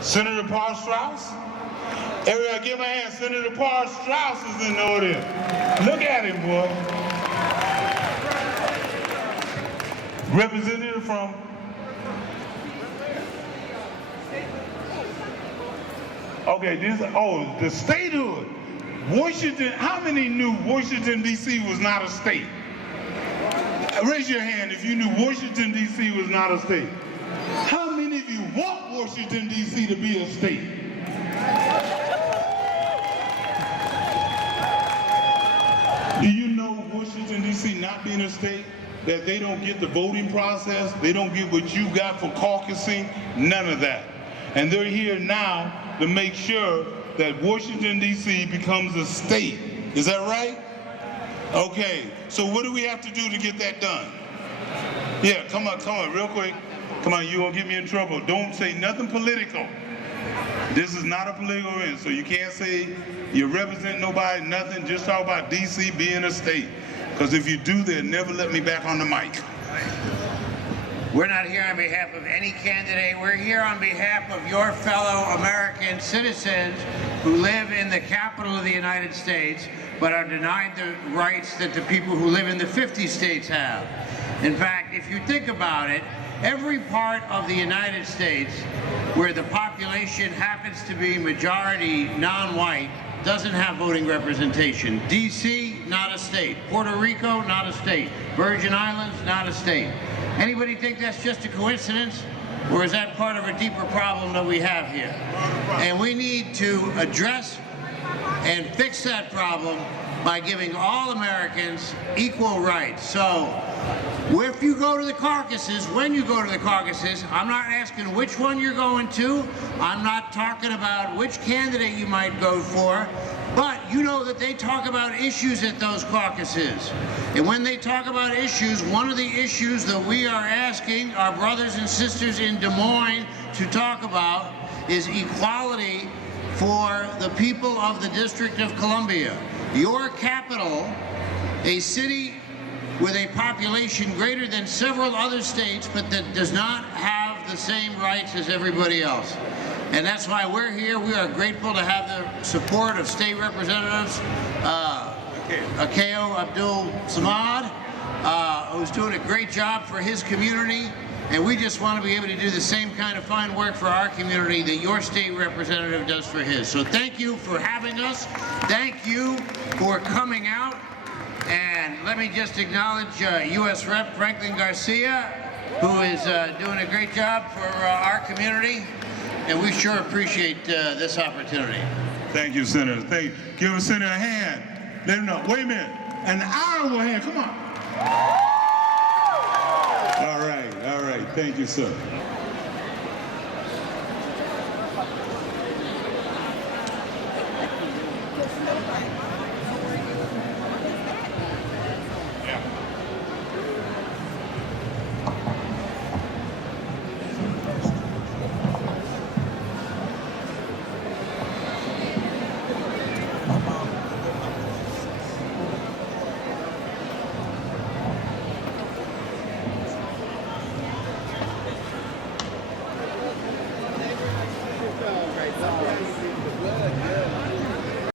Senator Paul Strauss? Everybody give my hand. Senator Paul Strauss is in the audience. Look at him, boy. Representative from? Okay, the statehood. Washington, how many knew Washington, D.C. was not a state? Raise your hand if you knew Washington, D.C. was not a state. How many of you want Washington, D.C. to be a state? Do you know Washington, D.C. not being a state, that they don't get the voting process, they don't get what you got for caucusing, none of that. And they're here now to make sure that Washington, D.C. becomes a state. Is that right? Okay, so what do we have to do to get that done? Yeah, come on, real quick. Come on, you won't get me in trouble. Don't say nothing political. This is not a political event, so you can't say you represent nobody, nothing. Just talk about D.C. being a state. Because if you do, they'll never let me back on the mic. We're not here on behalf of any candidate. We're here on behalf of your fellow American citizens who live in the capital of the United States but are denied the rights that the people who live in the 50 states have. In fact, if you think about it, every part of the United States where the population happens to be majority non-white doesn't have voting representation. DC, not a state. Puerto Rico, not a state. Virgin Islands, not a state. Anybody think that's just a coincidence? Or is that part of a deeper problem that we have here? And we need to address and fix that problem by giving all Americans equal rights. So, if you go to the caucuses, when you go to the caucuses, I'm not asking which one you're going to. I'm not talking about which candidate you might go for. But you know that they talk about issues at those caucuses. And when they talk about issues, one of the issues that we are asking our brothers and sisters in Des Moines to talk about is equality for the people of the District of Columbia. Your capital, a city with a population greater than several other states, but that does not have the same rights as everybody else. And that's why we're here. We are grateful to have the support of state representatives, Akeo Abdul Samad, who's doing a great job for his community. And we just want to be able to do the same kind of fine work for our community that your state representative does for his. So thank you for having us. Thank you for coming out. And let me just acknowledge U.S. Rep. Franklin Garcia, who is doing a great job for our community. And we sure appreciate this opportunity. Thank you, Senator. Give a senator a hand. Let him know. Wait a minute. An honorable hand. Come on. All right. Thank you, sir.